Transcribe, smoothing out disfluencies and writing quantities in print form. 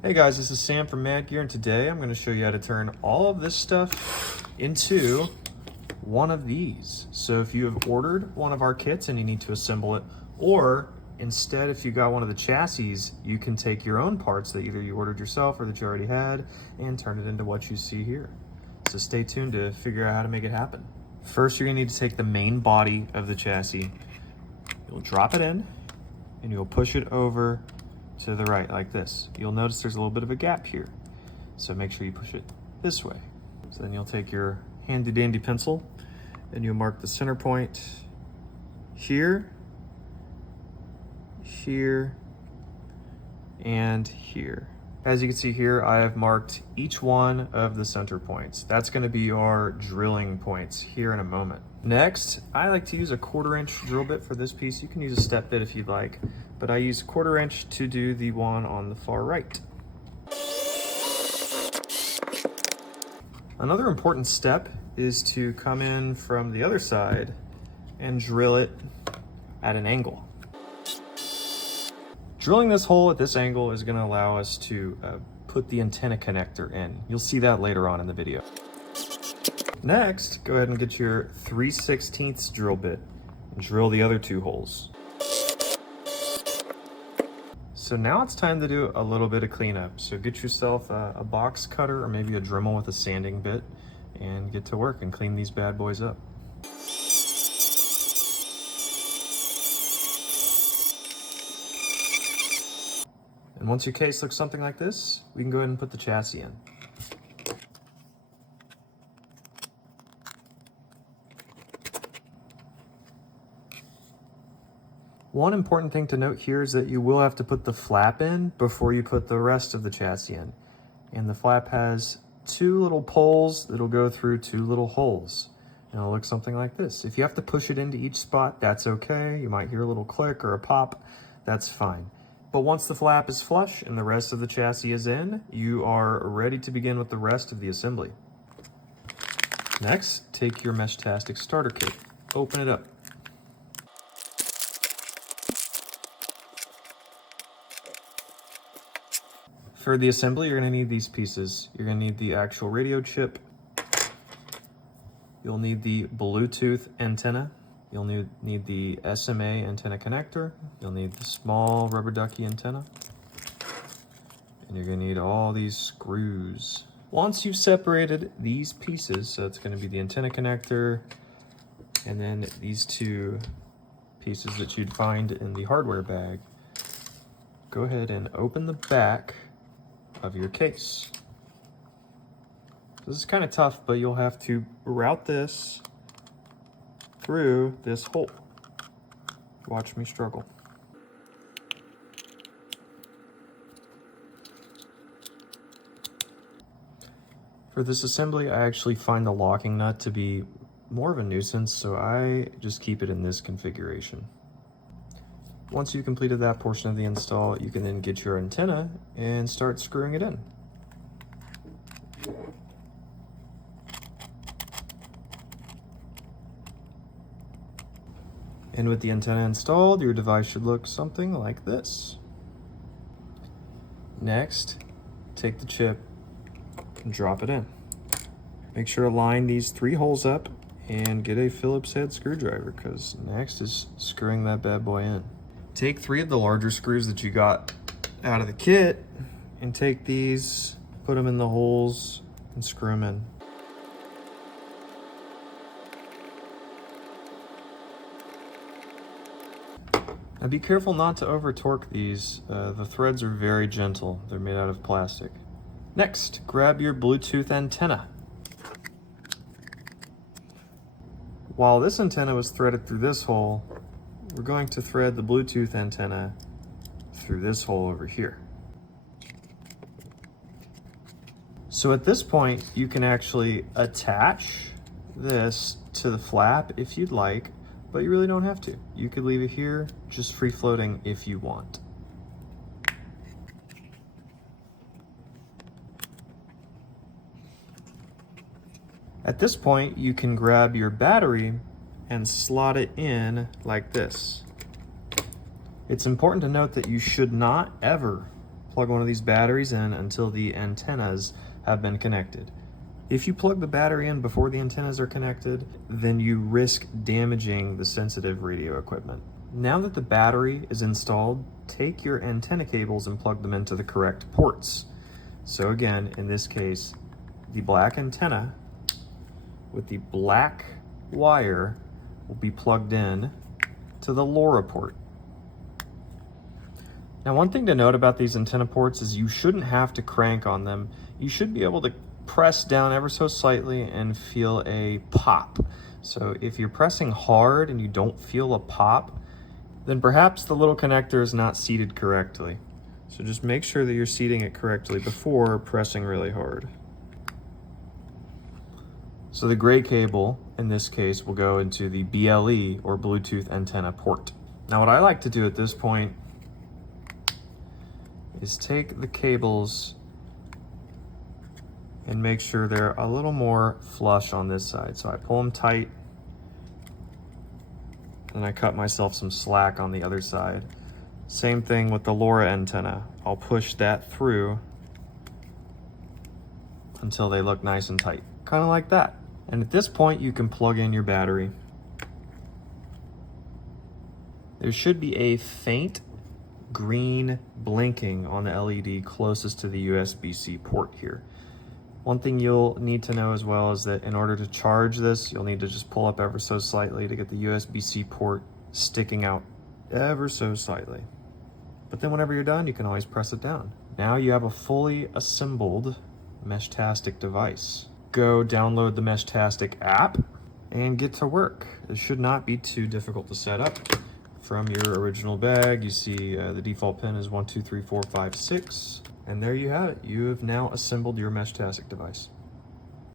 Hey guys, this is Sam from M.A.D Gear, and today I'm going to show you how to turn all of this stuff into one of these. So if you have ordered one of our kits and you need to assemble it, or instead if you got one of the chassis, you can take your own parts that either you ordered yourself or that you already had and turn it into what you see here. So stay tuned to figure out how to make it happen. First, you're going to need to take the main body of the chassis. You'll drop it in and you'll push it over to the right like this. You'll notice there's a little bit of a gap here. So make sure you push it this way. So then you'll take your handy dandy pencil and you'll mark the center point here, here, and here. As you can see here, I have marked each one of the center points. That's going to be our drilling points here in a moment. Next, I like to use a 1/4 inch drill bit for this piece. You can use a step bit if you'd like, but I use 1/4 inch to do the one on the far right. Another important step is to come in from the other side and drill it at an angle. Drilling this hole at this angle is going to allow us to put the antenna connector in. You'll see that later on in the video. Next, go ahead and get your 3/16 drill bit and drill the other 2 holes. So now it's time to do a little bit of cleanup. So get yourself a box cutter or maybe a Dremel with a sanding bit and get to work and clean these bad boys up. And once your case looks something like this, we can go ahead and put the chassis in. One important thing to note here is that you will have to put the flap in before you put the rest of the chassis in. And the flap has 2 little poles that'll go through 2 little holes. And it'll look something like this. If you have to push it into each spot, that's okay. You might hear a little click or a pop, that's fine. But once the flap is flush and the rest of the chassis is in, you are ready to begin with the rest of the assembly. Next, take your Meshtastic starter kit, open it up. For the assembly, you're going to need these pieces. You're going to need the actual radio chip. You'll need the Bluetooth antenna. You'll need the SMA antenna connector. You'll need the small rubber ducky antenna. And you're going to need all these screws. Once you've separated these pieces, so it's going to be the antenna connector and then these 2 pieces that you'd find in the hardware bag, go ahead and open the back of your case. This is kind of tough, but you'll have to route this through this hole. Watch me struggle. For this assembly, I actually find the locking nut to be more of a nuisance, so I just keep it in this configuration. Once you've completed that portion of the install, you can then get your antenna and start screwing it in. And with the antenna installed, your device should look something like this. Next, take the chip and drop it in. Make sure to line these 3 holes up and get a Phillips head screwdriver, because next is screwing that bad boy in. Take 3 of the larger screws that you got out of the kit and take these, put them in the holes and screw them in. Now be careful not to over torque these. The threads are very gentle. They're made out of plastic. Next, grab your Bluetooth antenna. While this antenna was threaded through this hole, we're going to thread the Bluetooth antenna through this hole over here. So at this point, you can actually attach this to the flap if you'd like, but you really don't have to. You could leave it here, just free floating if you want. At this point, you can grab your battery and slot it in like this. It's important to note that you should not ever plug one of these batteries in until the antennas have been connected. If you plug the battery in before the antennas are connected, then you risk damaging the sensitive radio equipment. Now that the battery is installed, take your antenna cables and plug them into the correct ports. So again, in this case, the black antenna with the black wire will be plugged in to the LoRa port. Now, one thing to note about these antenna ports is you shouldn't have to crank on them. You should be able to press down ever so slightly and feel a pop. So if you're pressing hard and you don't feel a pop, then perhaps the little connector is not seated correctly. So just make sure that you're seating it correctly before pressing really hard. So the gray cable, in this case, will go into the BLE or Bluetooth antenna port. Now what I like to do at this point is take the cables and make sure they're a little more flush on this side. So I pull them tight, and I cut myself some slack on the other side. Same thing with the LoRa antenna. I'll push that through until they look nice and tight, kind of like that. And at this point, you can plug in your battery. There should be a faint green blinking on the LED closest to the USB-C port here. One thing you'll need to know as well is that in order to charge this, you'll need to just pull up ever so slightly to get the USB-C port sticking out ever so slightly. But then whenever you're done, you can always press it down. Now you have a fully assembled Meshtastic device. Go download the Meshtastic app and get to work. It should not be too difficult to set up. From your original bag, you see the default pin is 1, 2, 3, 4, 5, 6. And there you have it. You have now assembled your Meshtastic device.